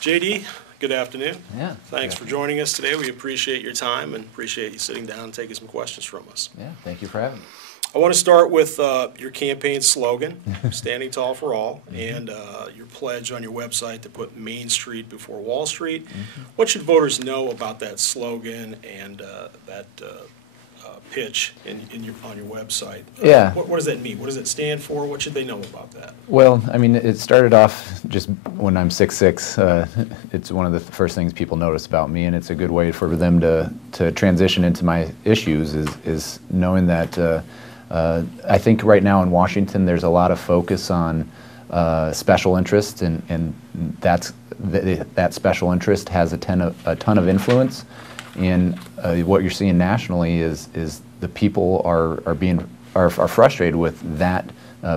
JD, good afternoon. Yeah. Thanks for joining us today. We appreciate your time and appreciate you sitting down and taking some questions from us. Yeah, thank you for having me. I want to start with your campaign slogan, Standing Tall for All, and your pledge on your website to put Main Street before Wall Street. What should voters know about that slogan and that pitch on your website? Yeah. What does that mean? What does it stand for? What should they know about that? Well, I mean, it started off just when I'm 6'6". It's one of the first things people notice about me, and it's a good way for them to transition into my issues is knowing that I think right now in Washington there's a lot of focus on special interest, and that special interest has a ton of influence. And what you're seeing nationally is the people are frustrated with that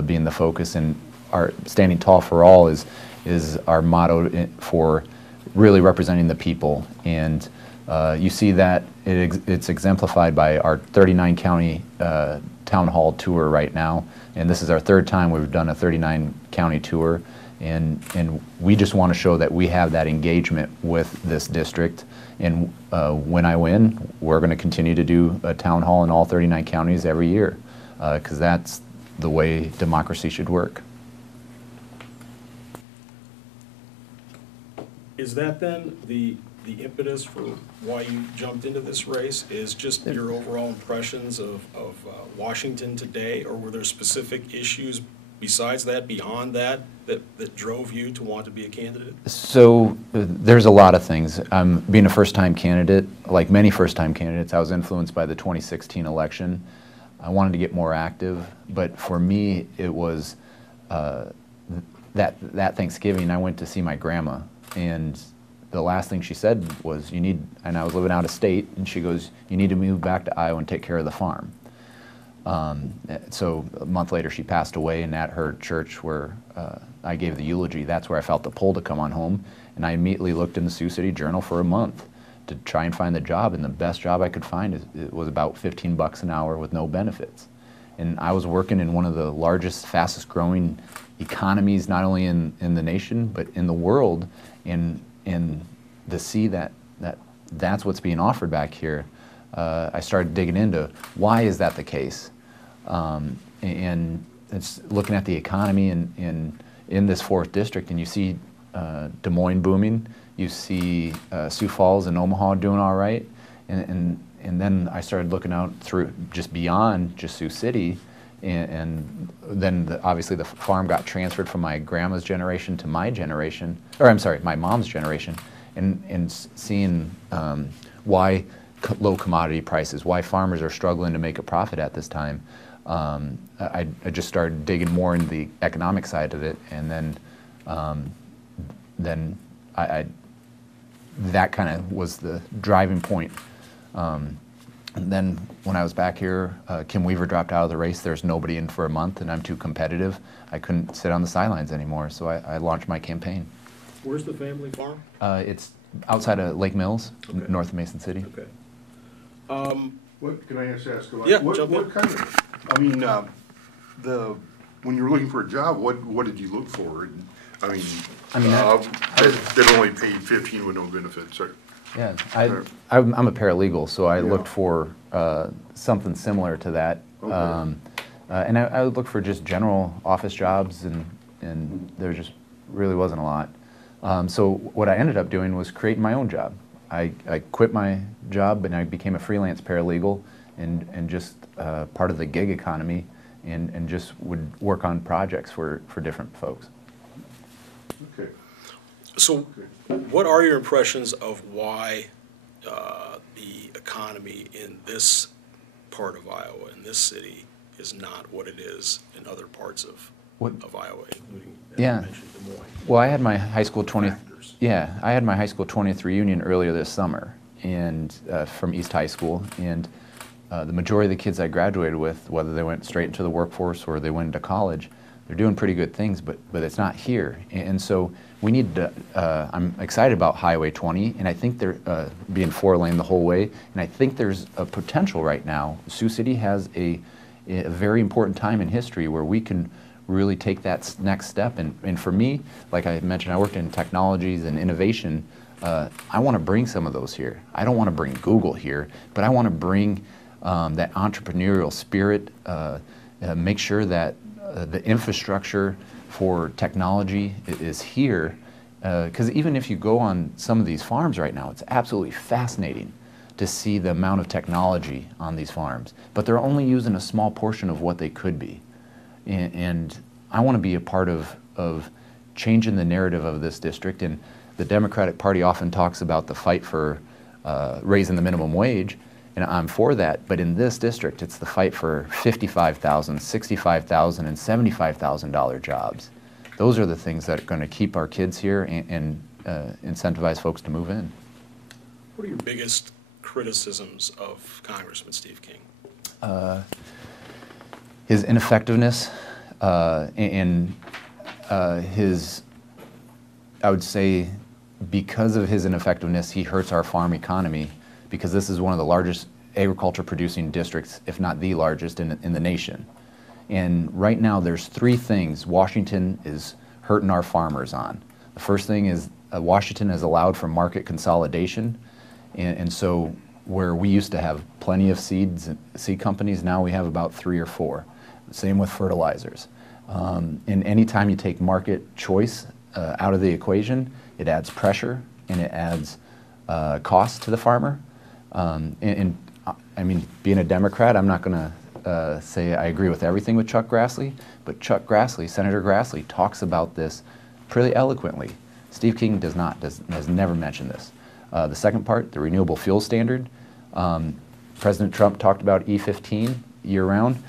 being the focus, and our standing tall for all is our motto for really representing the people. And you see that it's exemplified by our 39 county town hall tour right now, and this is our third time we've done a 39 county tour, and we just want to show that we have that engagement with this district. And when I win, we're going to continue to do a town hall in all 39 counties every year, because that's the way democracy should work. Is that then the impetus for why you jumped into this race, is just your overall impressions of Washington today, or were there specific issues besides that, beyond that drove you to want to be a candidate? So there's a lot of things. Being a first-time candidate, like many first-time candidates, I was influenced by the 2016 election. I wanted to get more active, but for me it was that Thanksgiving I went to see my grandma, and the last thing she said was, and I was living out of state, and she goes, "You need to move back to Iowa and take care of the farm." So a month later she passed away, and at her church where I gave the eulogy, that's where I felt the pull to come on home, and I immediately looked in the Sioux City Journal for a month to try and find the job, and the best job I could find it was about $15 an hour with no benefits. And I was working in one of the largest, fastest growing economies, not only in the nation, but in the world, and to see that's what's being offered back here, I started digging into why is that the case. And it's looking at the economy in this 4th district, and you see Des Moines booming, you see Sioux Falls and Omaha doing all right, and then I started looking out through just beyond just Sioux City, and then obviously the farm got transferred from my grandma's generation to my generation, or I'm sorry, my mom's generation, and seeing why low commodity prices, why farmers are struggling to make a profit at this time. I just started digging more into the economic side of it, and then that kind of was the driving point. And then when I was back here, Kim Weaver dropped out of the race. There's nobody in for a month, and I'm too competitive. I couldn't sit on the sidelines anymore, so I launched my campaign. Where's the family farm? It's outside of Lake Mills, Okay. north of Mason City. Okay. What can I ask? Yeah, what jump in. kind of? I mean, when you were looking for a job, what did you look for? That only paid 15 with no benefits. Or, Yeah, I'm a paralegal, so I looked for something similar to that. Okay. And I would look for just general office jobs, and there just really wasn't a lot. So what I ended up doing was creating my own job. I quit my job and I became a freelance paralegal, and just part of the gig economy, and just would work on projects for different folks. okay. So what are your impressions of why the economy in this part of Iowa, in this city, is not what it is in other parts of Iowa, including, as you mentioned, Des Moines? Well, I had my high school Factors. I had my high school 20th reunion earlier this summer, and from East High School, and the majority of the kids I graduated with, whether they went straight into the workforce or they went into college, they're doing pretty good things, but it's not here. And so we need to, I'm excited about Highway 20, and I think they're being 4-lane the whole way, and I think there's a potential right now. Sioux City has a very important time in history where we can really take that next step. And for me, like I mentioned, I worked in technologies and innovation. I want to bring some of those here. I don't want to bring Google here, but I want to bring that entrepreneurial spirit, make sure that the infrastructure for technology is here. Because even if you go on some of these farms right now, it's absolutely fascinating to see the amount of technology on these farms. But they're only using a small portion of what they could be. And I want to be a part of changing the narrative of this district. And the Democratic Party often talks about the fight for raising the minimum wage, and I'm for that. But in this district, it's the fight for $55,000, $65,000, and $75,000 jobs. Those are the things that are going to keep our kids here and incentivize folks to move in. What are your biggest criticisms of Congressman Steve King? His ineffectiveness and his, I would say, because of his ineffectiveness, he hurts our farm economy, because this is one of the largest agriculture producing districts, if not the largest in the nation. And right now there's three things Washington is hurting our farmers on. The first thing is Washington has allowed for market consolidation, and so where we used to have plenty of seed companies, now we have about 3 or 4. Same with fertilizers. And anytime you take market choice out of the equation, it adds pressure and it adds cost to the farmer. And I mean, being a Democrat, I'm not going to say I agree with everything with Chuck Grassley, but Chuck Grassley, Senator Grassley, talks about this pretty eloquently. Steve King does not, has never mentioned this. The second part, the renewable fuel standard. President Trump talked about E15 year-round.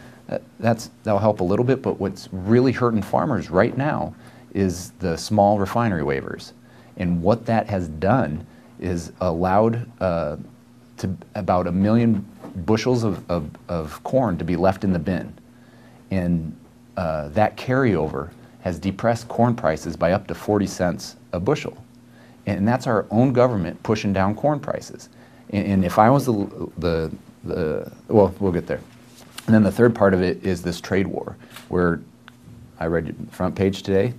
That'll help a little bit, but what's really hurting farmers right now is the small refinery waivers. And what that has done is allowed to about 1 million bushels of corn to be left in the bin. And that carryover has depressed corn prices by up to 40 cents a bushel. And that's our own government pushing down corn prices. And if I was well, we'll get there. And then the third part of it is this trade war, where I read the front page today.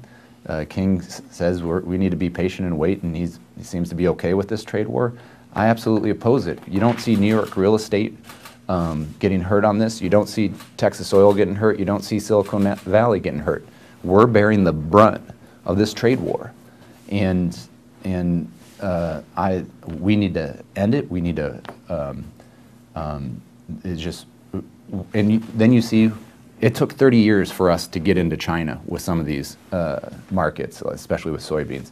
King says we need to be patient and wait, and he seems to be okay with this trade war. I absolutely oppose it. You don't see New York real estate getting hurt on this. You don't see Texas oil getting hurt. You don't see Silicon Valley getting hurt. We're bearing the brunt of this trade war, and we need to end it. We need to it's just, and then you see, it took 30 years for us to get into China with some of these markets, especially with soybeans.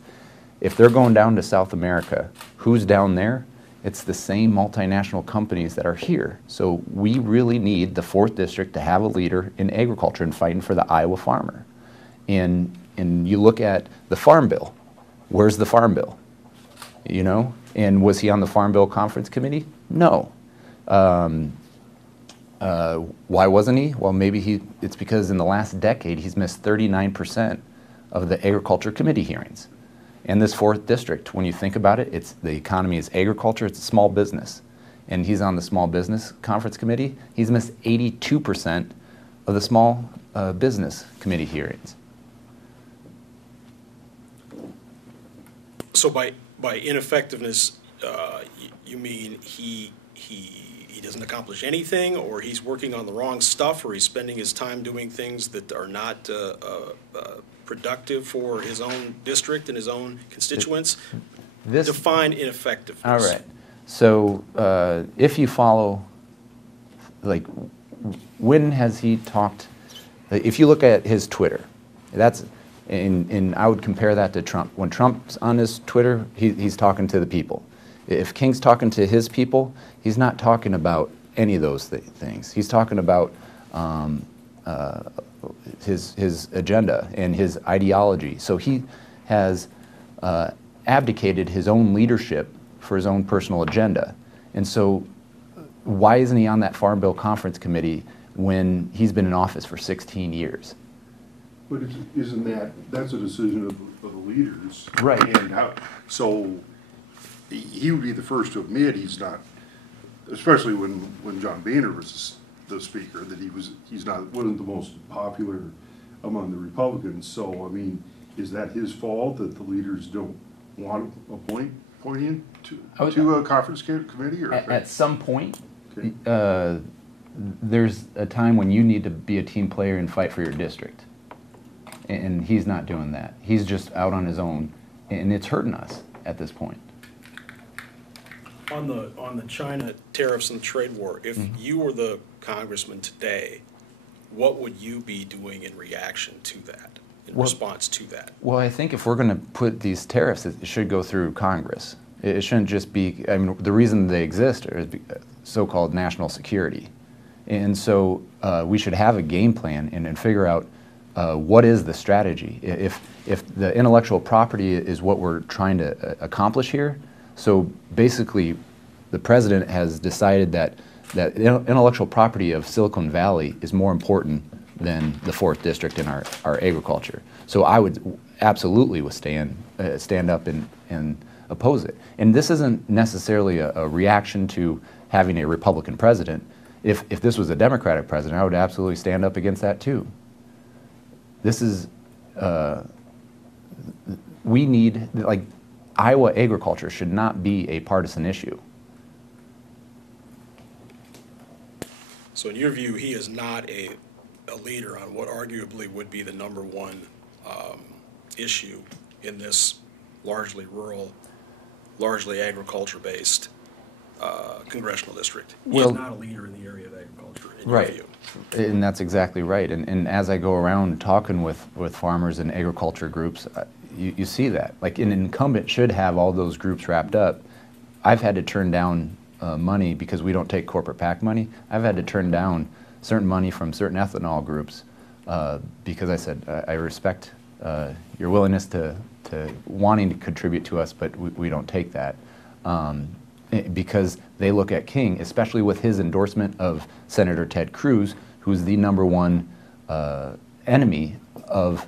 If they're going down to South America, who's down there? It's the same multinational companies that are here. So we really need the 4th District to have a leader in agriculture and fighting for the Iowa farmer. And you look at the Farm Bill. Where's the Farm Bill? You know? And was he on the Farm Bill Conference Committee? No. Why wasn't he? Well, maybe it's because in the last decade he's missed 39% of the Agriculture Committee hearings. And this 4th District, when you think about it, the economy is agriculture, it's a small business. And he's on the Small Business Conference Committee. He's missed 82% of the Small Business Committee hearings. So by ineffectiveness, you mean he doesn't accomplish anything, or he's working on the wrong stuff, or he's spending his time doing things that are not productive for his own district and his own constituents? Define ineffectiveness. All right. So if you follow, like, when has he talked? If you look at his Twitter, and I would compare that to Trump. When Trump's on his Twitter, he's talking to the people. If King's talking to his people, he's not talking about any of those things. He's talking about his agenda and his ideology. So he has abdicated his own leadership for his own personal agenda. And so why isn't he on that Farm Bill Conference Committee when he's been in office for 16 years? But isn't that's a decision of the leaders? Right. And so he would be the first to admit he's not, especially when John Boehner was the speaker, that wasn't the most popular among the Republicans. So, I mean, is that his fault that the leaders don't want to appoint him to a conference committee? Or At some point, Okay. there's a time when you need to be a team player and fight for your district. And he's not doing that. He's just out on his own, and it's hurting us at this point. On the China tariffs and the trade war, if you were the congressman today, what would you be doing in reaction to that, in response to that? Well, I think if we're going to put these tariffs, it should go through Congress. It shouldn't just be, I mean, the reason they exist is so-called national security. And so we should have a game plan and figure out what is the strategy. If the intellectual property is what we're trying to accomplish here, so basically the president has decided that intellectual property of Silicon Valley is more important than the 4th District in our agriculture. So I would absolutely stand up and oppose it. And this isn't necessarily a reaction to having a Republican president. If this was a Democratic president, I would absolutely stand up against that too. This is, we need, like, Iowa agriculture should not be a partisan issue. So in your view, he is not a leader on what arguably would be the #1 issue in this largely rural, largely agriculture-based congressional district. He is not a leader in the area of agriculture, in your view. And that's exactly right. And as I go around talking with farmers and agriculture groups, you see that. Like, an incumbent should have all those groups wrapped up. I've had to turn down money because we don't take corporate PAC money. I've had to turn down certain money from certain ethanol groups because I said, I respect your willingness to wanting to contribute to us, but we don't take that. Because they look at King, especially with his endorsement of Senator Ted Cruz, who's the #1 enemy of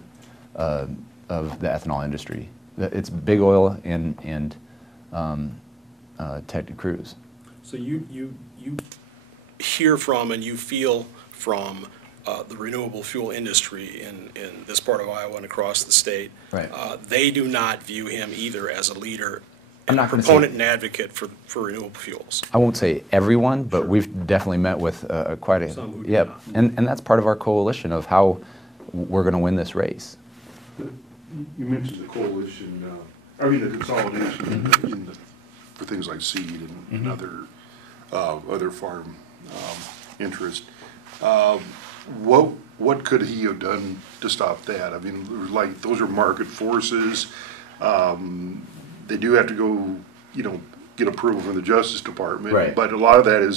the ethanol industry. It's big oil and Ted Cruz. So you hear from and you feel from the renewable fuel industry in this part of Iowa and across the state. Right. They do not view him either as a leader I'm and a not gonna proponent and advocate for renewable fuels. I won't say everyone, but we've definitely met with quite a, Some who do yep. not. And that's part of our coalition of how we're going to win this race. You mentioned the coalition, the consolidation for things like seed and other farm interest. What could he have done to stop that? I mean, like, those are market forces. They do have to go, get approval from the Justice Department. Right. But a lot of that, you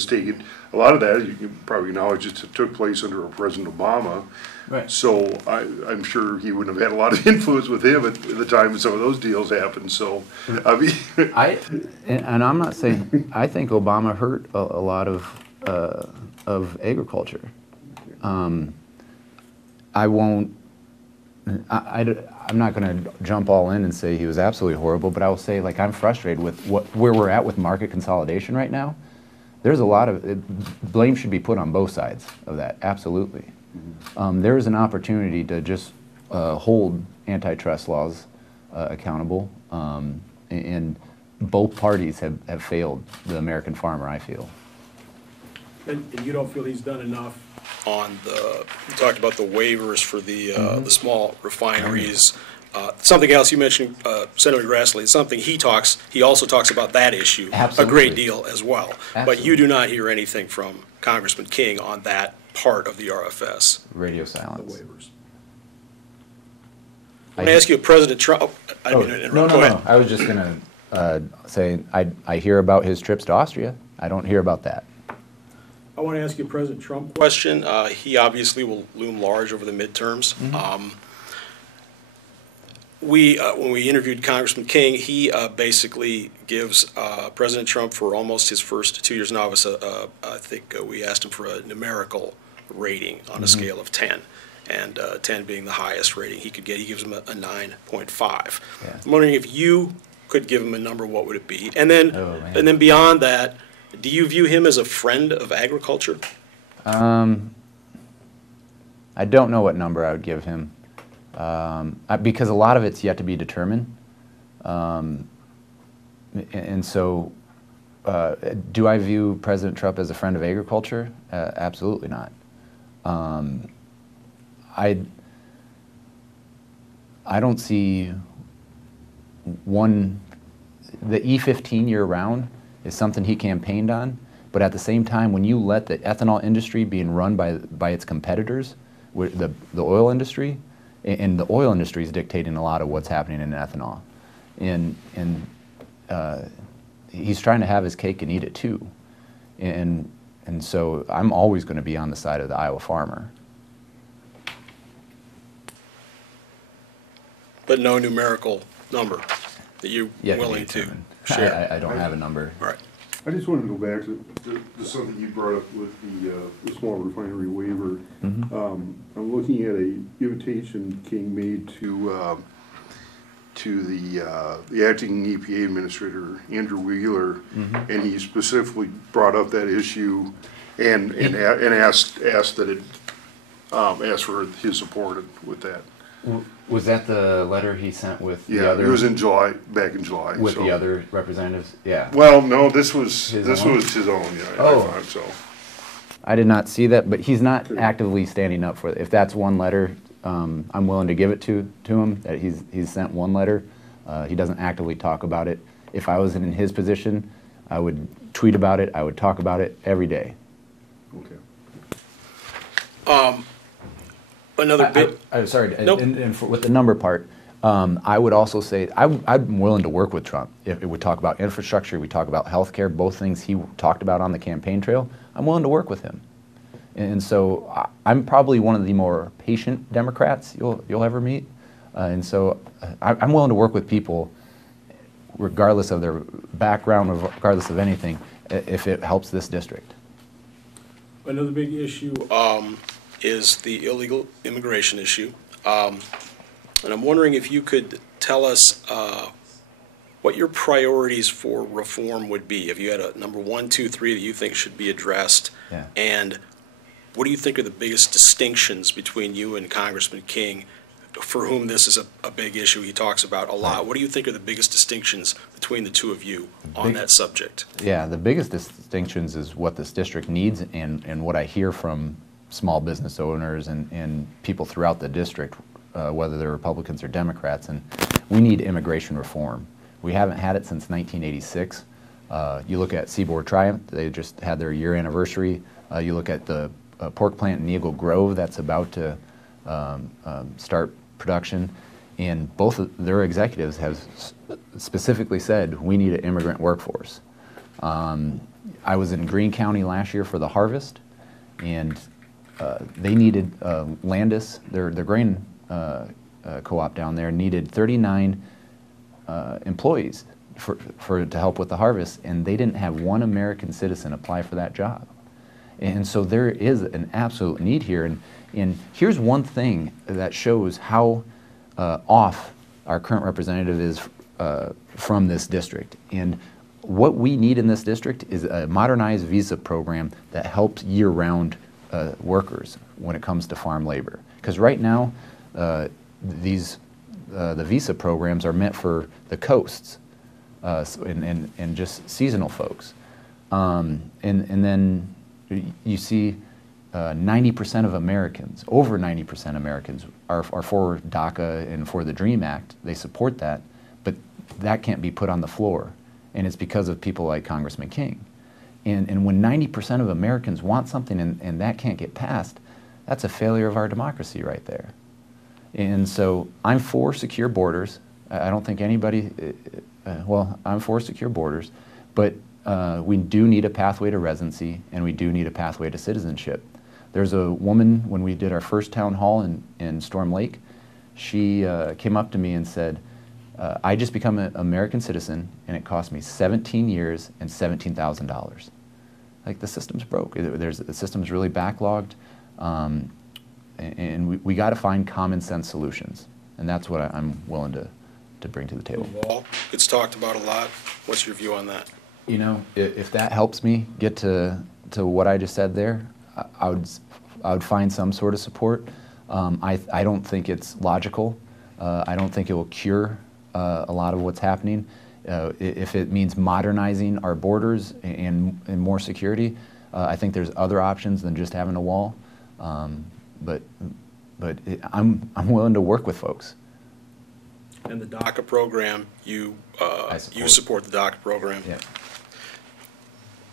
can probably acknowledge, it took place under President Obama. Right. So I'm sure he wouldn't have had a lot of influence with him at the time some of those deals happened. So, I mean. And I'm not saying, I think Obama hurt a lot of agriculture. I'm not going to jump all in and say he was absolutely horrible, but I will say, like, I'm frustrated with where we're at with market consolidation right now. There's a lot of blame should be put on both sides of that, absolutely. There is an opportunity to just hold antitrust laws accountable, and both parties have failed the American farmer, I feel. And you don't feel he's done enough on you talked about the waivers for the small refineries. Something else you mentioned, Senator Grassley, something he also talks about that issue Absolutely. a great deal as well. Absolutely. But you do not hear anything from Congressman King on that part of the RFS. Radio silence. Waivers. I want to ask you, President Trump. I didn't mean to interrupt. Go ahead. I was just going to say I hear about his trips to Austria. I don't hear about that. I want to ask you a President Trump question. He obviously will loom large over the midterms. When we interviewed Congressman King, he basically gives President Trump, for almost his first 2 years in office, I think we asked him for a numerical rating on a scale of 10, and 10 being the highest rating he could get. He gives him a 9.5. Yeah. I'm wondering if you could give him a number, what would it be? And then beyond that, do you view him as a friend of agriculture? I I don't know what number I would give him, because a lot of it's yet to be determined. And so, do I view President Trump as a friend of agriculture? Absolutely not. I don't see the E15 year-round is something he campaigned on, but at the same time, when you let the ethanol industry being run by its competitors, the oil industry, and the oil industry is dictating a lot of what's happening in ethanol, and he's trying to have his cake and eat it too, and so I'm always going to be on the side of the Iowa farmer. But no numerical number that you're willing to share. I don't have a number. Right. I just wanted to go back to something you brought up with the small refinery waiver. I'm looking at a invitation King made to the acting EPA administrator, Andrew Wheeler, and he specifically brought up that issue and asked that it asked for his support with that. Was that the letter he sent with the Yeah, other? it was in July, back in July. With so. the other representatives? Yeah. Well, no, this was His his own? Yeah. Oh. I thought so. I did not see that, but he's not actively standing up for it. If that's one letter, I'm willing to give it to him, that he's sent one letter. He doesn't actively talk about it. If I was in his position, I would tweet about it, I would talk about it every day. Okay. Another bit. I'm sorry, Nope. and with the number part, I would also say I'm willing to work with Trump. If we talk about infrastructure, we talk about healthcare, both things he talked about on the campaign trail, I'm willing to work with him. And so I'm probably one of the more patient Democrats you'll ever meet. And so I'm willing to work with people regardless of their background, regardless of anything, if it helps this district. Another big issue is the illegal immigration issue. And I'm wondering if you could tell us what your priorities for reform would be. If you had a number 1, 2, 3 that you think should be addressed, Yeah. and what do you think are the biggest distinctions between you and Congressman King, for whom this is a big issue he talks about a lot? What do you think are the biggest distinctions between the two of you on that subject? Yeah, the biggest distinctions is what this district needs and what I hear from small business owners and people throughout the district, whether they're Republicans or Democrats, and we need immigration reform. We haven't had it since 1986. You look at Seaboard Triumph, they just had their year anniversary. You look at the pork plant in Eagle Grove that's about to start production, and both of their executives have specifically said we need an immigrant workforce. I was in Greene County last year for the harvest, and they needed Landis, their grain co-op down there, needed 39 employees to help with the harvest, and they didn't have one American citizen apply for that job. And so there is an absolute need here. And here's one thing that shows how off our current representative is from this district. And what we need in this district is a modernized visa program that helps year-round workers when it comes to farm labor. Because right now, the visa programs are meant for the coasts and just seasonal folks. And then you see 90% of Americans, over 90% Americans, are for DACA and for the DREAM Act. They support that, but that can't be put on the floor. And it's because of people like Congressman King. And when 90% of Americans want something and that can't get passed, that's a failure of our democracy right there. And so I'm for secure borders. I don't think anybody, well, I'm for secure borders, but we do need a pathway to residency, and we do need a pathway to citizenship. There's a woman, when we did our first town hall in Storm Lake, she came up to me and said, I just become an American citizen, and it cost me 17 years and $17,000. Like, the system's broke. The system's really backlogged, and we got to find common sense solutions, and that's what I'm willing to bring to the table. Wall, it's talked about a lot. What's your view on that? You know, if that helps me get to what I just said there, I would find some sort of support. I don't think it's logical. I don't think it will cure a lot of what's happening. If it means modernizing our borders and more security, I think there's other options than just having a wall. But I'm willing to work with folks. And the DACA program, you support the DACA program. Yeah.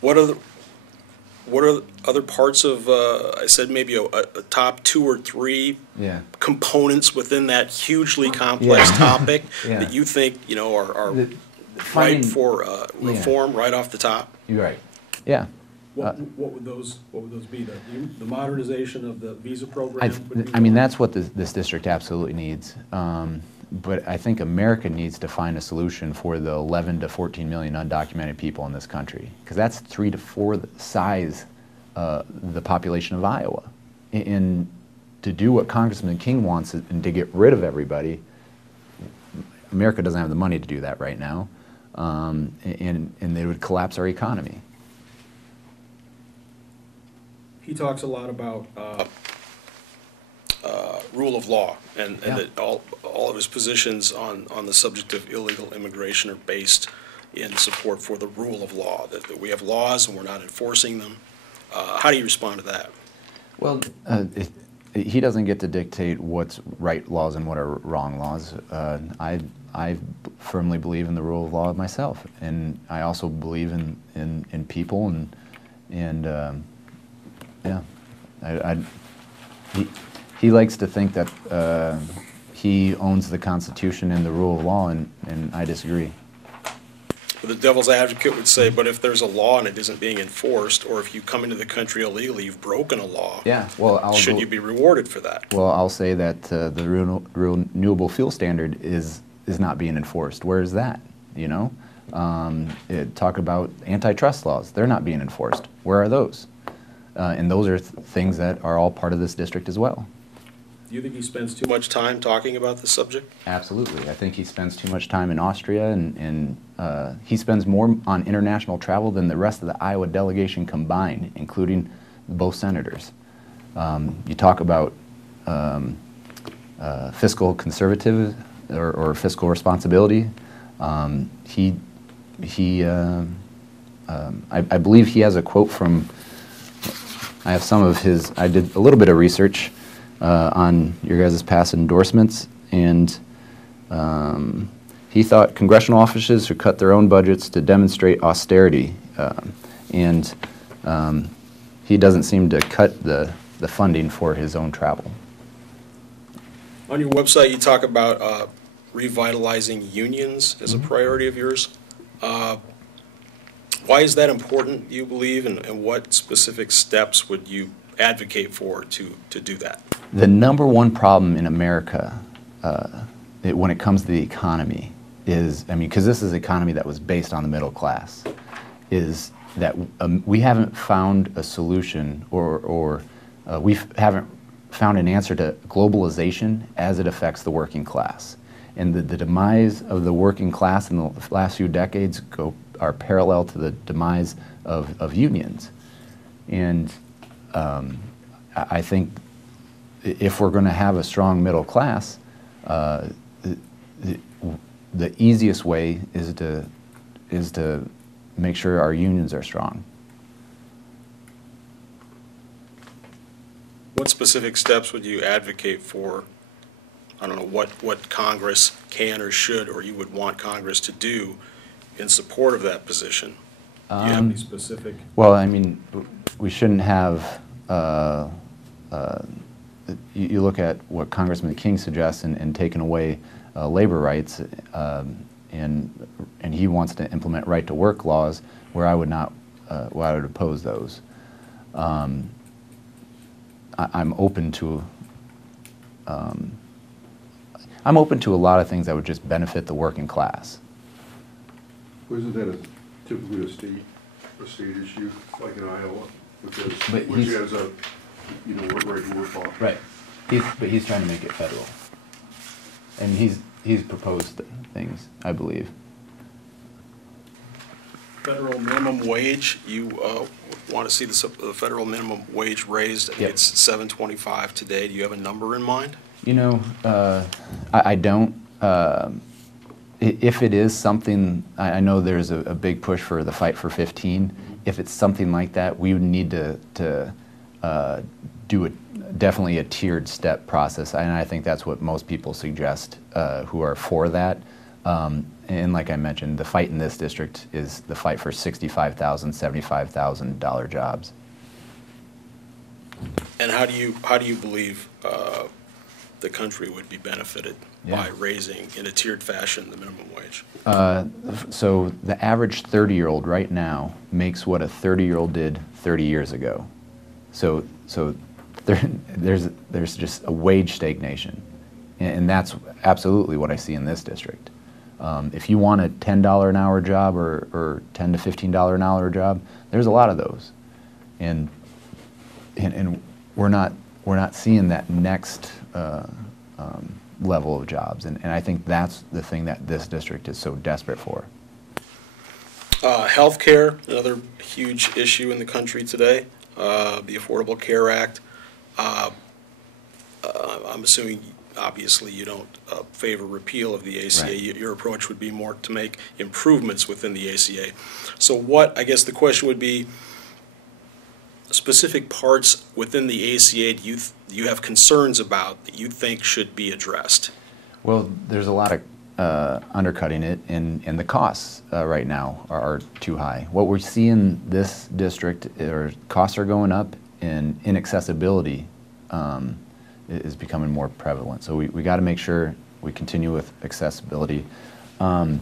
What are other parts of, I said maybe a top 2 or 3 components within that hugely complex topic that you think, you know, are right for reform right off the top? You're right. Yeah. What would those be? The modernization of the visa program? I mean, that's what this district absolutely needs. But I think America needs to find a solution for the 11 to 14 million undocumented people in this country, because that's 3 to 4 the size the population of Iowa. And to do what Congressman King wants and to get rid of everybody, America doesn't have the money to do that right now, and they would collapse our economy. He talks a lot about rule of law, and that all of his positions on the subject of illegal immigration are based in support for the rule of law, that we have laws and we're not enforcing them. How do you respond to that? Well, he doesn't get to dictate what's right laws and what are wrong laws. I firmly believe in the rule of law myself, and I also believe in people, and yeah, he likes to think that he owns the Constitution and the rule of law, and I disagree. But the devil's advocate would say, but if there's a law and it isn't being enforced, or if you come into the country illegally, you've broken a law. Yeah, well, should you be rewarded for that? Well, I'll say that the renewable fuel standard is not being enforced. Where is that? You know, talk about antitrust laws; they're not being enforced. Where are those? And those are things that are all part of this district as well. Do you think he spends too much time talking about this subject? Absolutely. I think he spends too much time in Austria, and he spends more on international travel than the rest of the Iowa delegation combined, including both senators. You talk about fiscal conservative or fiscal responsibility. I believe he has a quote from, I have some of his, I did a little bit of research on your guys' past endorsements, and he thought congressional offices should cut their own budgets to demonstrate austerity, and he doesn't seem to cut the funding for his own travel. On your website, you talk about revitalizing unions as a priority of yours. Why is that important, you believe, and what specific steps would you advocate for to do that? The number one problem in America when it comes to the economy is, I mean, because this is an economy that was based on the middle class, is that we haven't found a solution or we haven't found an answer to globalization as it affects the working class. And the demise of the working class in the last few decades are parallel to the demise of unions. And I think if we're going to have a strong middle class, the easiest way is to make sure our unions are strong. What specific steps would you advocate for? I don't know what Congress can or should, or you would want Congress to do in support of that position. Do you have any specific? Well, I mean, we shouldn't have. You look at what Congressman King suggests in taking away labor rights, and he wants to implement right-to-work laws, where I would not. Where I would oppose those. I'm open to. I'm open to a lot of things that would just benefit the working class. Wasn't that typically a state issue, like in Iowa, which has a right to work law? Right. But he's trying to make it federal, and he's proposed things, I believe. federal minimum wage, you want to see the federal minimum wage raised. I think Yep. it's $7.25 today. Do you have a number in mind? You know, I don't. If it is something, I know there's a big push for the fight for 15. If it's something like that, we would need to do definitely a tiered step process, and I think that's what most people suggest who are for that. And like I mentioned, the fight in this district is the fight for $65,000, $75,000 jobs. And how do you believe the country would be benefited by raising in a tiered fashion the minimum wage? So the average 30-year-old right now makes what a 30-year-old did 30 years ago. So there's just a wage stagnation, and that's absolutely what I see in this district. If you want a $10 an hour job or $10 to $15 an hour job, there's a lot of those, and we're not seeing that next level of jobs, and I think that's the thing that this district is so desperate for. Healthcare, another huge issue in the country today. The Affordable Care Act. I'm assuming, obviously, you don't favor repeal of the ACA. Right. Your approach would be more to make improvements within the ACA. So I guess the question would be, specific parts within the ACA do you have concerns about that you think should be addressed? Well, there's a lot of undercutting it, and the costs right now are too high. What we see in this district are costs are going up, and inaccessibility is becoming more prevalent. So we got to make sure we continue with accessibility. What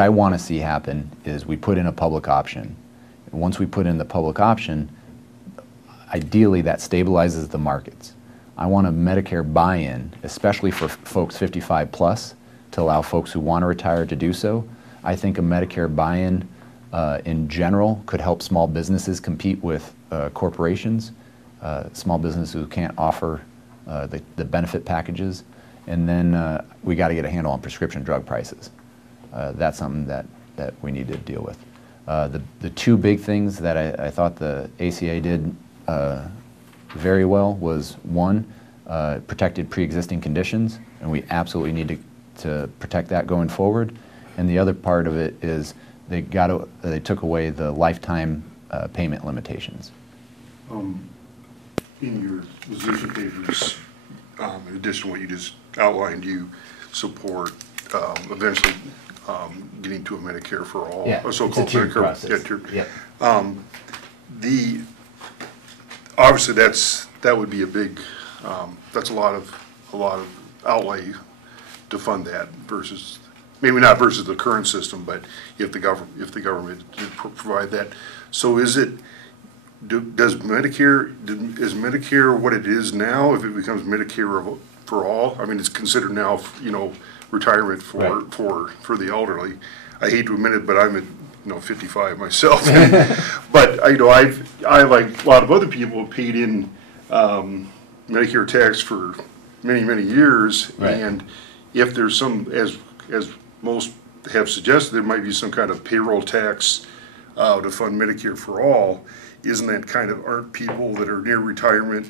I want to see happen is we put in a public option. Once we put in the public option, ideally that stabilizes the markets. I want a Medicare buy-in, especially for folks 55 plus, to allow folks who want to retire to do so. I think a Medicare buy-in in general could help small businesses compete with corporations, small businesses who can't offer the benefit packages. And then we got to get a handle on prescription drug prices. That's something that we need to deal with. The two big things that I thought the ACA did very well was, one, protected pre-existing conditions, and we absolutely need to protect that going forward. And the other part of it is they took away the lifetime payment limitations. In your position papers, in addition to what you just outlined, you support eventually getting to a Medicare for all, Yeah, a so-called it's a tiered Medicare. process. Yeah, Yep. Obviously that would be a big, that's a lot of outlay to fund that versus, maybe not versus the current system, but if the government did provide that. So is Medicare what it is now, if it becomes Medicare for all? I mean, it's considered now, retirement for the elderly. I hate to admit it, but I'm at 55 myself. But I like a lot of other people have paid in Medicare tax for many years, Right. and if there's some, as most have suggested, there might be some kind of payroll tax to fund Medicare for all. Isn't that aren't people that are near retirement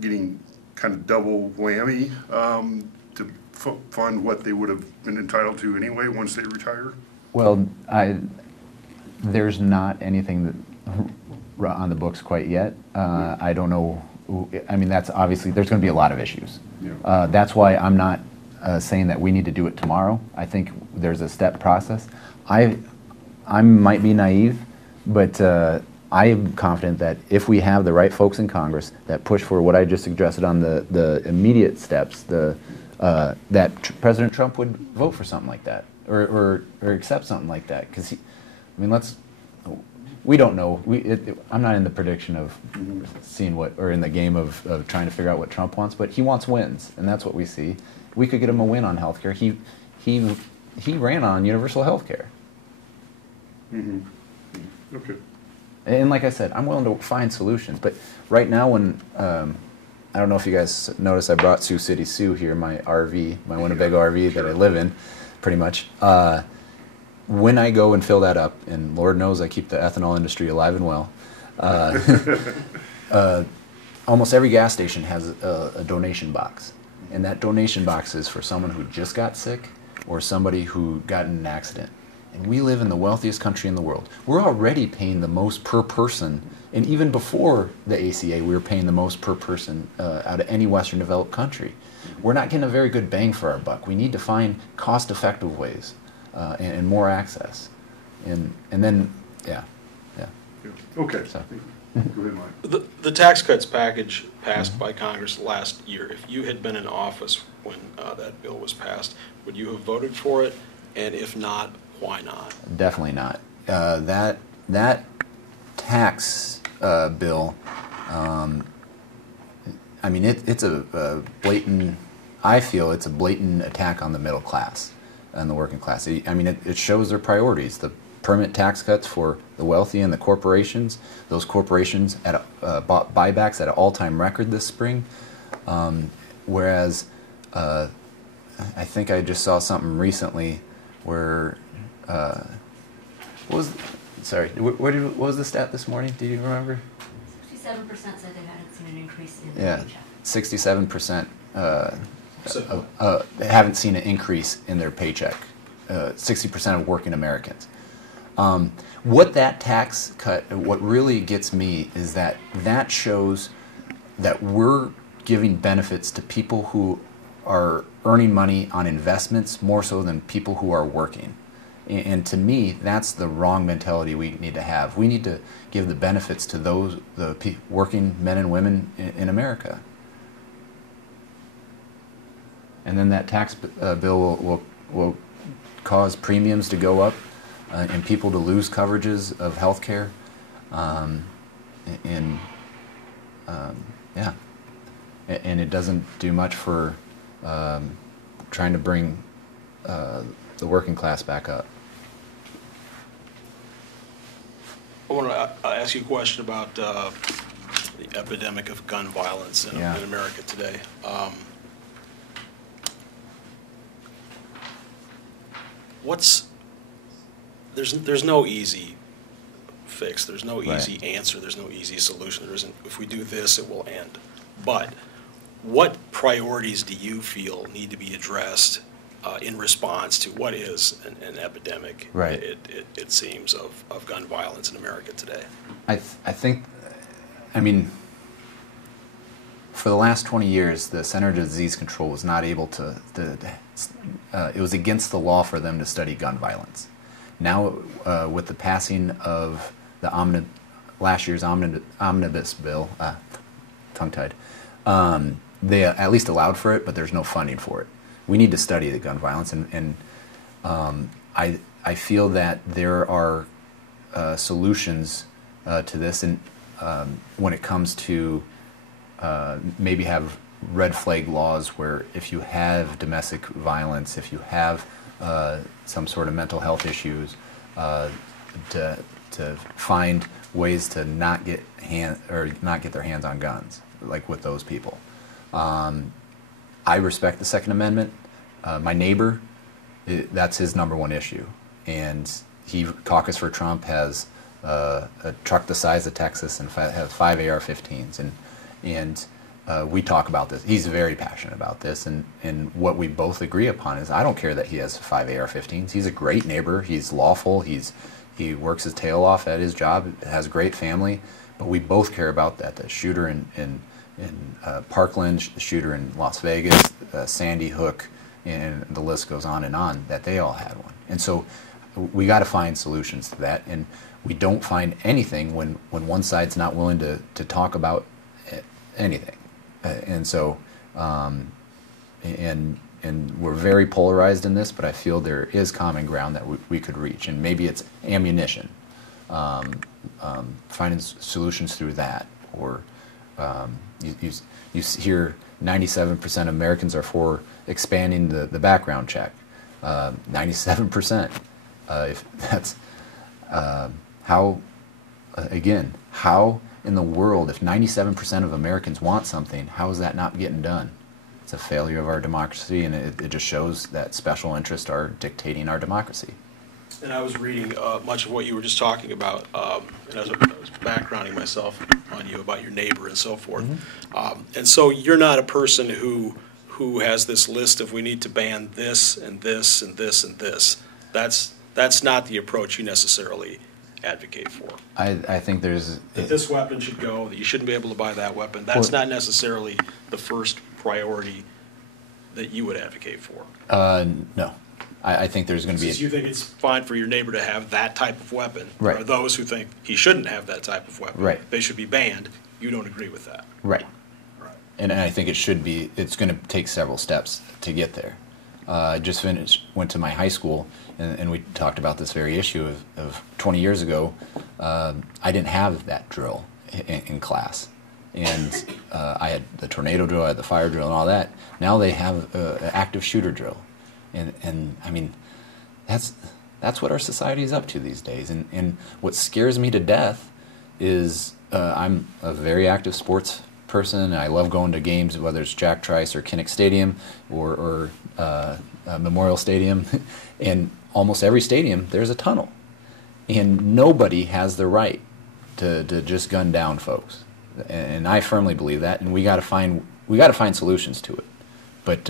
getting kind of double whammy to fund what they would have been entitled to anyway once they retire? Well, there's not anything on the books quite yet. I don't know. I mean, that's obviously, there's going to be a lot of issues. Yeah. That's why I'm not saying that we need to do it tomorrow. I think there's a step process. I might be naive, but I am confident that if we have the right folks in Congress that push for what I just suggested on the immediate steps, that President Trump would vote for something like that, or accept something like that. Because we don't know. I'm not in the prediction of seeing or in the game of trying to figure out what Trump wants, but he wants wins, and that's what we see. We could get him a win on healthcare. He ran on universal healthcare. Mm-hmm. Okay. And like I said, I'm willing to find solutions. But right now, when I don't know if you guys noticed, I brought Sioux City Sioux here, my RV, my Winnebago RV that I live in, pretty much. when I go and fill that up, and Lord knows I keep the ethanol industry alive and well, almost every gas station has a donation box. And that donation box is for someone who just got sick or somebody who got in an accident. And we live in the wealthiest country in the world. We're already paying the most per person, and even before the ACA, we were paying the most per person out of any Western developed country. We're not getting a very good bang for our buck. We need to find cost-effective ways and more access. And then, yeah. Okay. So. Go ahead, Mike. The tax cuts package passed by Congress last year, if you had been in office when that bill was passed, would you have voted for it? And if not, why not? Definitely not. That tax bill, I mean, it's a blatant, I feel it's a blatant attack on the middle class and the working class. I mean, it shows their priorities. The permanent tax cuts for the wealthy and the corporations. Those corporations bought buybacks at an all-time record this spring. Whereas I think I just saw something recently where what was the stat this morning? Do you remember? 67% said they hadn't seen an increase in Yeah, their paycheck. 67% haven't seen an increase in their paycheck. 60% of working Americans. What that tax cut, what really gets me is that shows that we're giving benefits to people who are earning money on investments more so than people who are working. And to me, that's the wrong mentality we need to have. We need to give the benefits to the working men and women in America. And then that tax bill will cause premiums to go up and people to lose coverages of health care. Yeah. And it doesn't do much for trying to bring the working class back up. I want to ask you a question about the epidemic of gun violence in America today. There's no easy fix. There's no easy answer. There's no easy solution. There isn't. If we do this, it will end. But what priorities do you feel need to be addressed in response to what is an epidemic? Right. It seems of gun violence in America today. I think, I mean, for the last 20 years, the Center of Disease Control was not able to it was against the law for them to study gun violence. Now, with the passing of the last year's omnibus bill, tongue-tied, they at least allowed for it, but there's no funding for it. We need to study the gun violence, and I feel that there are solutions to this, and when it comes to maybe have red flag laws where if you have domestic violence, if you have some sort of mental health issues, to find ways to not get their hands on guns, like with those people. I respect the Second Amendment. My neighbor, that's his #1 issue, and he caucused for Trump, has a truck the size of Texas and has 5 AR-15s, and we talk about this. He's very passionate about this, and what we both agree upon is I don't care that he has 5 AR-15s. He's a great neighbor. He's lawful. He works his tail off at his job, has a great family, but we both care about that. The shooter in Parkland, the shooter in Las Vegas, Sandy Hook, and the list goes on, that they all had one. And so we got to find solutions to that, and we don't find anything when one side's not willing to talk about anything. And so, and we're very polarized in this, but I feel there is common ground that we could reach, and maybe it's ammunition, finding solutions through that, or you hear 97% of Americans are for expanding the background check. 97%. If that's how in the world, if 97% of Americans want something, how is that not getting done? It's a failure of our democracy, and it just shows that special interests are dictating our democracy. And I was reading much of what you were just talking about, and I was backgrounding myself on you about your neighbor and so forth. And so you're not a person who has this list of we need to ban this and this and this and this. That's not the approach you necessarily advocate for. I think there's That this weapon should go, that you shouldn't be able to buy that weapon. That's not necessarily the first priority that you would advocate for. no. I think there's going to be. Since you think it's fine for your neighbor to have that type of weapon, Right. or those who think he shouldn't have that type of weapon, Right. they should be banned. You don't agree with that. Right. Right. And I think it should be, it's going to take several steps to get there. I just went to my high school, and we talked about this very issue of 20 years ago. I didn't have that drill in class. And I had the tornado drill, I had the fire drill, and all that. Now they have an active shooter drill. And I mean, that's what our society is up to these days. And what scares me to death is I'm a very active sports person. I love going to games, whether it's Jack Trice or Kinnick Stadium or Memorial Stadium. And almost every stadium, there's a tunnel. And nobody has the right to just gun down folks. And I firmly believe that. And we got to find solutions to it. But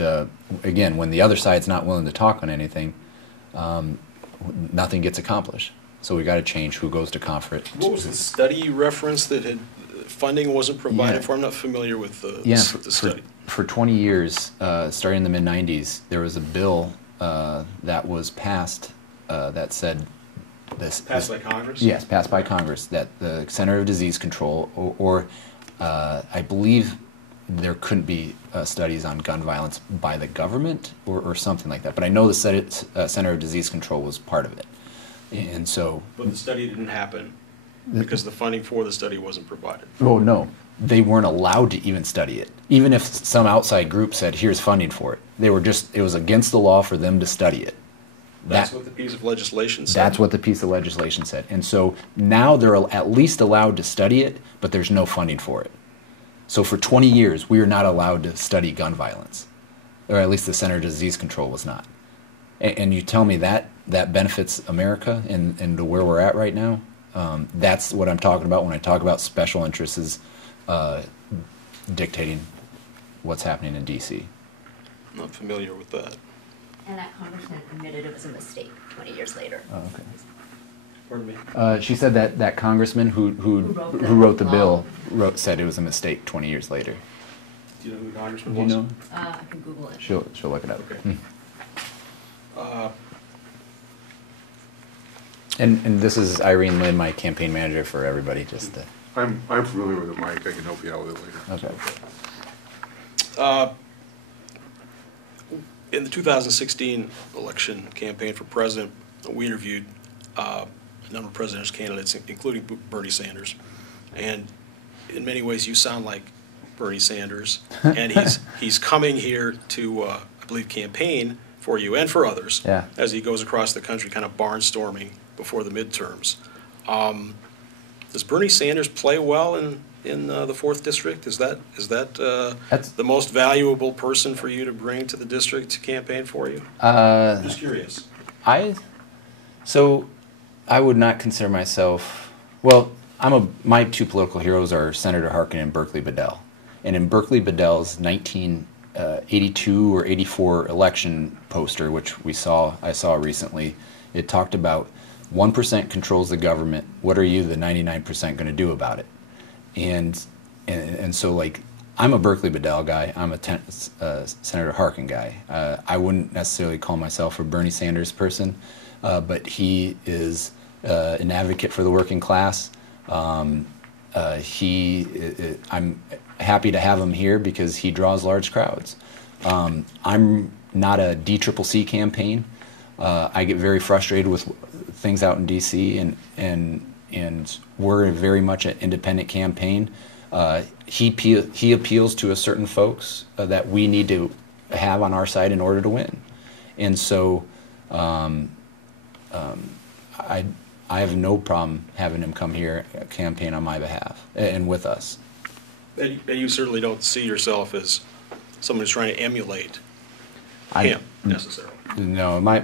again, when the other side's not willing to talk on anything, nothing gets accomplished. So we got to change who goes to conference. What was the study you referenced that had funding wasn't provided Yeah. for? I'm not familiar with the study. For 20 years, starting in the mid-'90s, there was a bill that was passed that said this. Passed by Congress? Yes, passed by Congress, that the Center of Disease Control, or I believe there couldn't be studies on gun violence by the government or something like that. But I know the Center of Disease Control was part of it. And so... But the study didn't happen because the funding for the study wasn't provided. Oh, no. They weren't allowed to even study it. Even if some outside group said, here's funding for it. It was against the law for them to study it. That's what the piece of legislation said? That's what the piece of legislation said. And so now they're at least allowed to study it, but there's no funding for it. So for 20 years, we were not allowed to study gun violence, or at least the Center of Disease Control was not. And you tell me that benefits America and to where we're at right now? That's what I'm talking about when I talk about special interests dictating what's happening in D.C. I'm not familiar with that. And that congressman admitted it was a mistake 20 years later. Oh, okay. Pardon me? She said that congressman who wrote the bill said it was a mistake 20 years later. Do you know who the congressman Do you was? know? I can Google it. She'll look it up. Okay. And this is Irene Lynn, my campaign manager for everybody. Just to, I'm familiar with it, Mike. I can help you out with it later. okay. In the 2016 election campaign for president, we interviewed a number of presidential candidates, including Bernie Sanders. And in many ways, you sound like Bernie Sanders. And he's coming here to, I believe, campaign for you and for others as he goes across the country, kind of barnstorming before the midterms. Does Bernie Sanders play well in the 4th District? Is that the most valuable person for you to bring to the district to campaign for you? Just curious. So I would not consider myself, well, my two political heroes are Senator Harkin and Berkeley Bedell. And in Berkeley Bedell's 1982 or 84 election poster, which I saw recently, it talked about 1% controls the government. What are you, the 99%, going to do about it? And so, like, I'm a Berkeley Bedell guy. I'm a Senator Harkin guy. I wouldn't necessarily call myself a Bernie Sanders person, but he is an advocate for the working class. I'm happy to have him here because he draws large crowds. I'm not a DCCC campaign. I get very frustrated with things out in D.C. and we're very much an independent campaign. He appeals to a certain folks that we need to have on our side in order to win, and so I have no problem having him come here campaign on my behalf and with us. And you certainly don't see yourself as someone who's trying to emulate him necessarily. No, my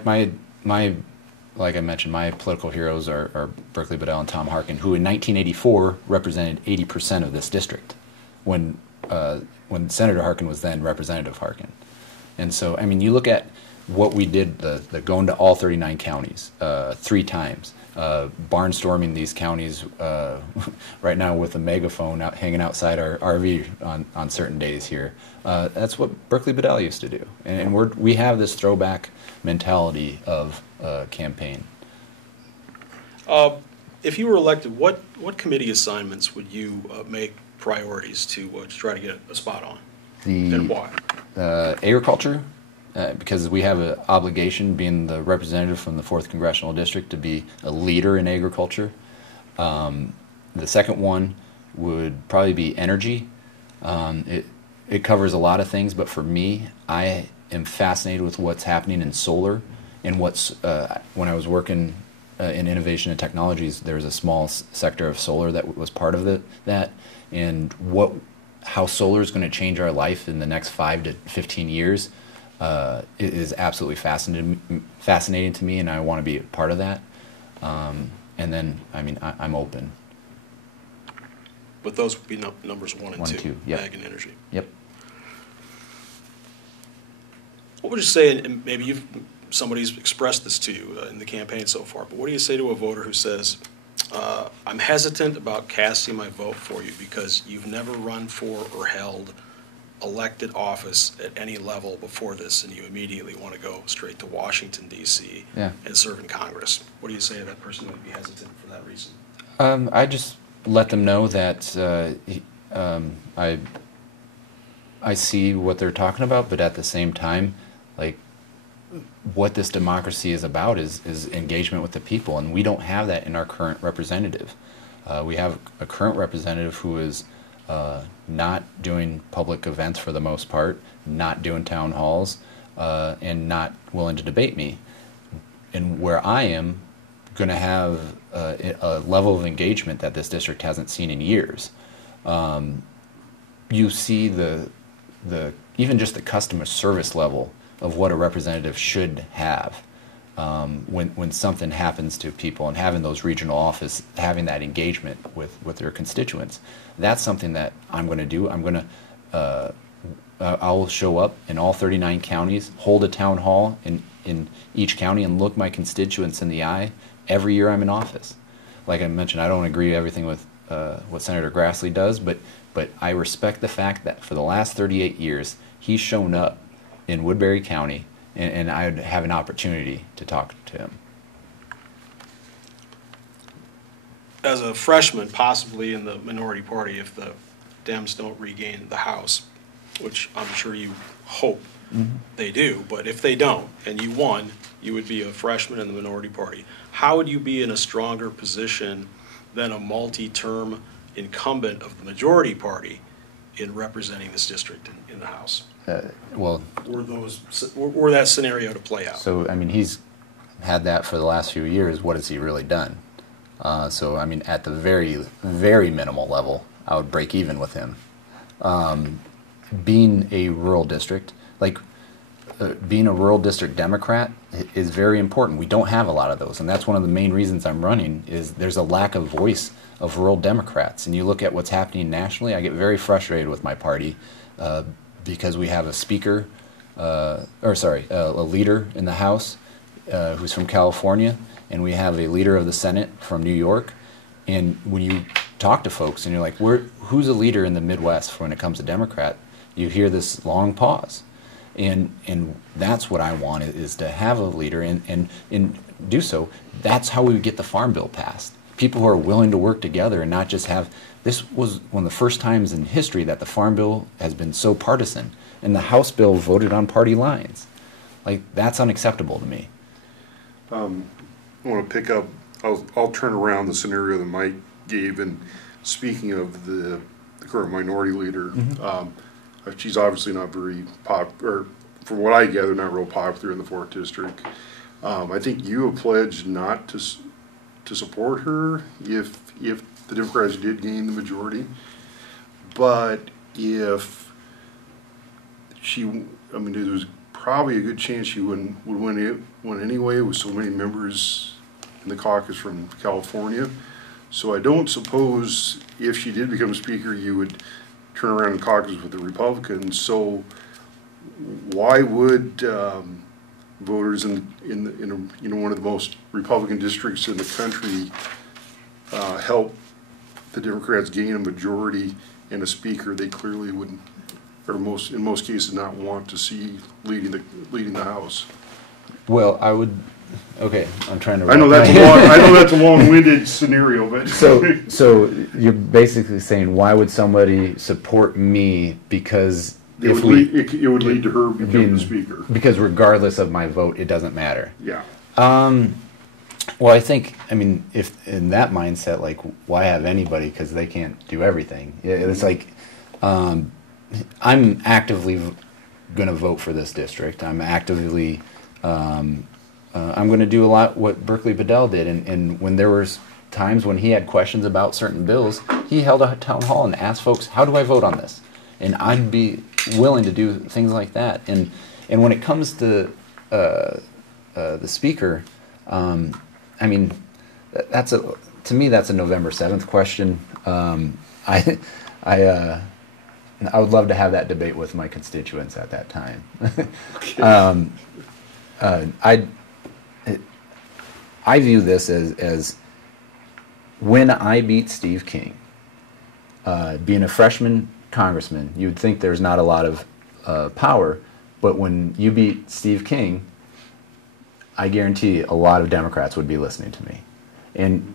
like I mentioned, my political heroes are Berkeley Bedell and Tom Harkin, who in 1984 represented 80% of this district, when Senator Harkin was then Representative Harkin. And so, I mean, you look at what we did, the going to all 39 counties 3 times, barnstorming these counties right now with a megaphone hanging outside our RV on certain days here. That's what Berkeley Bedell used to do. And we have this throwback mentality of campaign. If you were elected, what committee assignments would you make priorities to try to get a spot on? And why? Agriculture, because we have an obligation, being the representative from the 4th Congressional District, to be a leader in agriculture. The second one would probably be energy. It covers a lot of things, but for me, I am fascinated with what's happening in solar, and when I was working in innovation and technologies, there was a small sector of solar that was part of that, and how solar is going to change our life in the next 5 to 15 years is absolutely fascinating to me, and I want to be a part of that. And then, I mean, I'm open. But those would be numbers 1 and 2, yep. ag and energy. Yep. What would you say, and maybe somebody's expressed this to you in the campaign so far, but what do you say to a voter who says, I'm hesitant about casting my vote for you because you've never run for or held elected office at any level before this, and you immediately want to go straight to Washington, D.C. Yeah. and serve in Congress? What do you say to that person who would be hesitant for that reason? I just let them know that I see what they're talking about, but at the same time, like, what this democracy is about is engagement with the people, and we don't have that in our current representative. We have a current representative who is not doing public events for the most part, not doing town halls, and not willing to debate me. And where I am going to have a level of engagement that this district hasn't seen in years. You see even just the customer service level of what a representative should have when something happens to people, and having those regional office, having that engagement with their constituents. That's something that I'm going to do. I will show up in all 39 counties, hold a town hall in each county, and look my constituents in the eye every year I'm in office. Like I mentioned, I don't agree with everything with what Senator Grassley does, but I respect the fact that for the last 38 years, he's shown up in Woodbury County, and I would have an opportunity to talk to him. As a freshman, possibly in the minority party, if the Dems don't regain the House, which I'm sure you hope they do, but if they don't, and you won, you would be a freshman in the minority party. How would you be in a stronger position than a multi-term incumbent of the majority party in representing this district in the House? Were that scenario to play out? So, I mean, he's had that for the last few years. What has he really done? So, I mean, at the very, very minimal level, I would break even with him. Being a rural district, being a rural district Democrat is very important. We don't have a lot of those, and that's one of the main reasons I'm running, is there's a lack of voice of rural Democrats. And you look at what's happening nationally, I get very frustrated with my party because we have a leader in the House who's from California, and we have a leader of the Senate from New York. And when you talk to folks and you're like, who's a leader in the Midwest when it comes to Democrat, you hear this long pause. And that's what I want, is to have a leader and do so. That's how we would get the Farm Bill passed. People who are willing to work together and not just have, this was one of the first times in history that the Farm Bill has been so partisan, and the House bill voted on party lines. Like, that's unacceptable to me. I want to pick up, I'll turn around the scenario that Mike gave, and speaking of the current minority leader, she's obviously not very popular, from what I gather, not real popular in the 4th District. I think you have pledged not to support her if the Democrats did gain the majority. But if she, I mean, it was probably a good chance she would win anyway, with so many members in the caucus from California. So I don't suppose if she did become speaker, you would turn around and caucus with the Republicans. So why would voters in one of the most Republican districts in the country help the Democrats gain a majority and a speaker they clearly wouldn't, or in most cases, not want to see leading the House? Well, I would. Okay, I'm trying to. I know that's a long-winded scenario, but So you're basically saying, why would somebody support me because it would lead to her becoming the speaker? Because regardless of my vote, it doesn't matter. Yeah. Well, I think, I mean, if in that mindset, like, why have anybody? Because they can't do everything. It's like, I'm actively going to vote for this district. I'm actively, I'm going to do a lot what Berkeley Bedell did. And when there was times when he had questions about certain bills, he held a town hall and asked folks, how do I vote on this? And I'd be willing to do things like that. And when it comes to the speaker, I mean, to me that's a November 7th question. I would love to have that debate with my constituents at that time. I view this as when I beat Steve King, being a freshman congressman, you'd think there's not a lot of power, but when you beat Steve King, I guarantee a lot of Democrats would be listening to me. And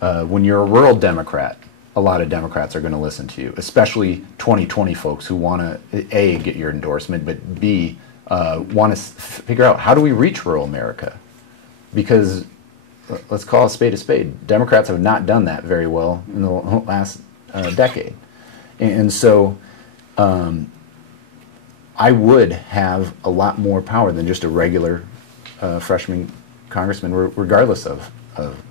when you're a rural Democrat, a lot of Democrats are going to listen to you, especially 2020 folks who want to, A, get your endorsement, but B, want to figure out how do we reach rural America? Because let's call a spade. Democrats have not done that very well in the last decade. And so I would have a lot more power than just a regular freshman congressman, regardless of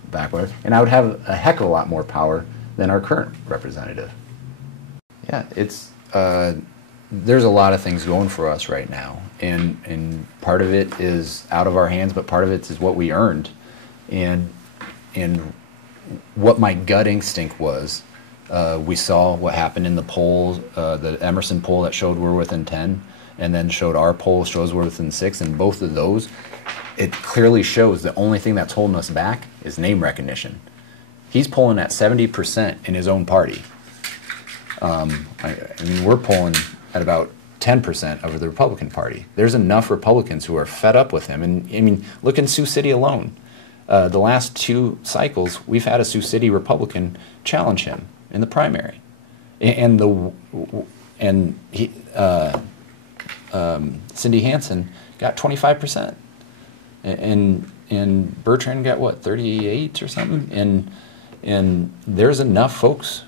background, and I would have a heck of a lot more power than our current representative. Yeah, it's there's a lot of things going for us right now, and part of it is out of our hands, but part of it is what we earned, and what my gut instinct was. We saw what happened in the polls, the Emerson poll that showed we're within 10, and then showed our poll shows we're within 6, and both of those, it clearly shows the only thing that's holding us back is name recognition. He's polling at 70% in his own party. I mean, we're polling at about 10% of the Republican Party. There's enough Republicans who are fed up with him. And I mean, look in Sioux City alone. The last 2 cycles, we've had a Sioux City Republican challenge him in the primary. Cindy Hansen got 25%. And Bertrand got what, 38 or something? And there's enough folks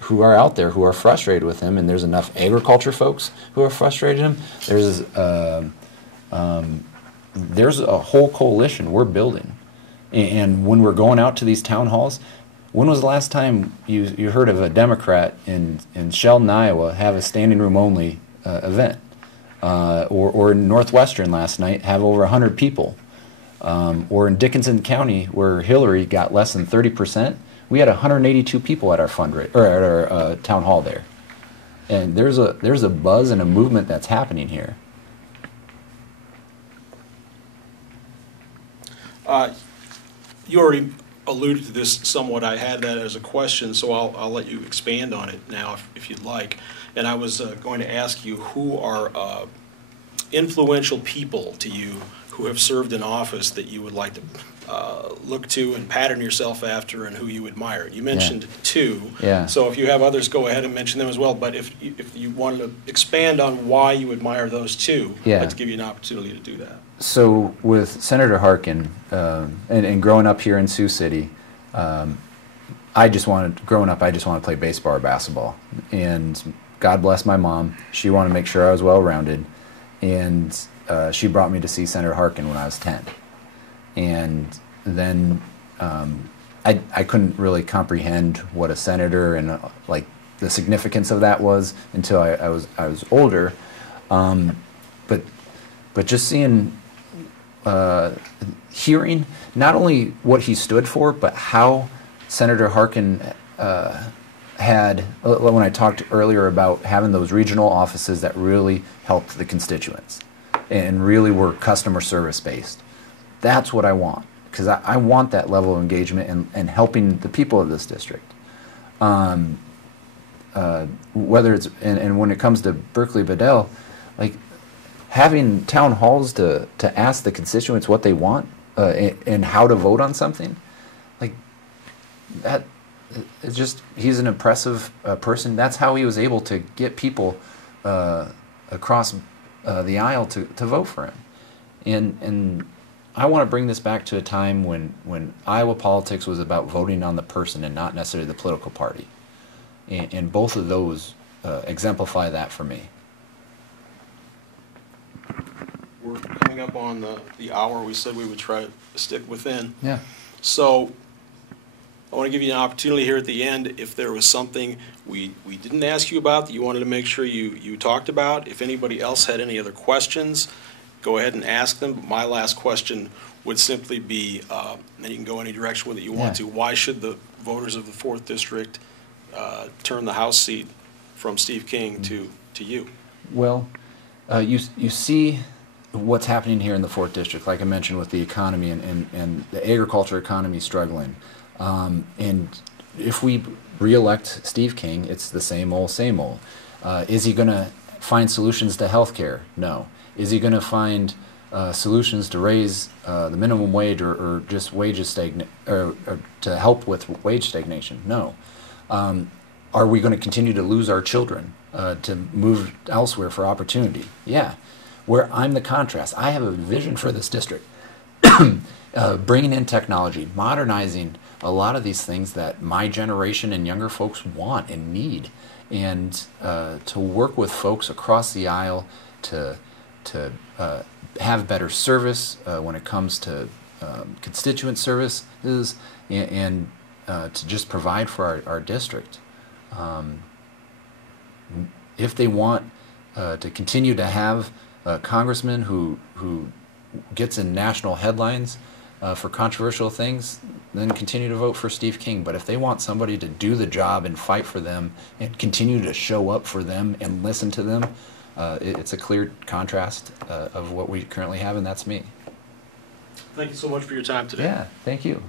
who are out there who are frustrated with him, and there's enough agriculture folks who are frustrated with him. There's a whole coalition we're building. And when we're going out to these town halls, when was the last time you heard of a Democrat in Sheldon, Iowa, have a standing room only event? Or in Northwestern last night have over 100 people. Or in Dickinson County, where Hillary got less than 30%, we had 182 people at our at our town hall there. And there's a buzz and a movement that's happening here. You already alluded to this somewhat. I had that as a question, so I'll let you expand on it now if you'd like. And I was going to ask you, who are influential people to you who have served in office that you would like to look to and pattern yourself after, and who you admire? You mentioned 2. Yeah. So if you have others, go ahead and mention them as well. But if you wanted to expand on why you admire those 2, yeah. I'd like to give you an opportunity to do that. So with Senator Harkin, and growing up here in Sioux City, I just wanted to play baseball or basketball. And God bless my mom. She wanted to make sure I was well-rounded. And she brought me to see Senator Harkin when I was 10. And then I couldn't really comprehend what a senator and like the significance of that was until I was older. but just seeing, hearing not only what he stood for, but how Senator Harkin had, when I talked earlier about having those regional offices that really helped the constituents and really were customer service based. That's what I want, because I want that level of engagement and helping the people of this district. Whether it's, and when it comes to Berkeley-Bedell, like having town halls to ask the constituents what they want and how to vote on something, like that, it's just, he's an impressive person. That's how he was able to get people across the aisle to vote for him. And I want to bring this back to a time when Iowa politics was about voting on the person and not necessarily the political party. And both of those exemplify that for me. We're coming up on the hour. We said we would try to stick within. Yeah. So I want to give you an opportunity here at the end. If there was something we didn't ask you about that you wanted to make sure you talked about, if anybody else had any other questions, go ahead and ask them. But my last question would simply be, and you can go any direction with it you want to, why should the voters of the 4th District turn the House seat from Steve King to you? Well, you see what's happening here in the 4th District, like I mentioned with the economy and the agriculture economy struggling. And if we re-elect Steve King, it's the same old, same old. Is he going to find solutions to health care? No. Is he going to find solutions to raise the minimum wage or just wages or to help with wage stagnation? No. Are we going to continue to lose our children to move elsewhere for opportunity? Yeah. Where I'm the contrast. I have a vision for this district. Bringing in technology, modernizing a lot of these things that my generation and younger folks want and need, and to work with folks across the aisle to have better service when it comes to constituent services and to just provide for our district. If they want to continue to have a congressman who gets in national headlines for controversial things, then continue to vote for Steve King. But if they want somebody to do the job and fight for them and continue to show up for them and listen to them, it's a clear contrast of what we currently have, and that's me. Thank you so much for your time today. Yeah, thank you.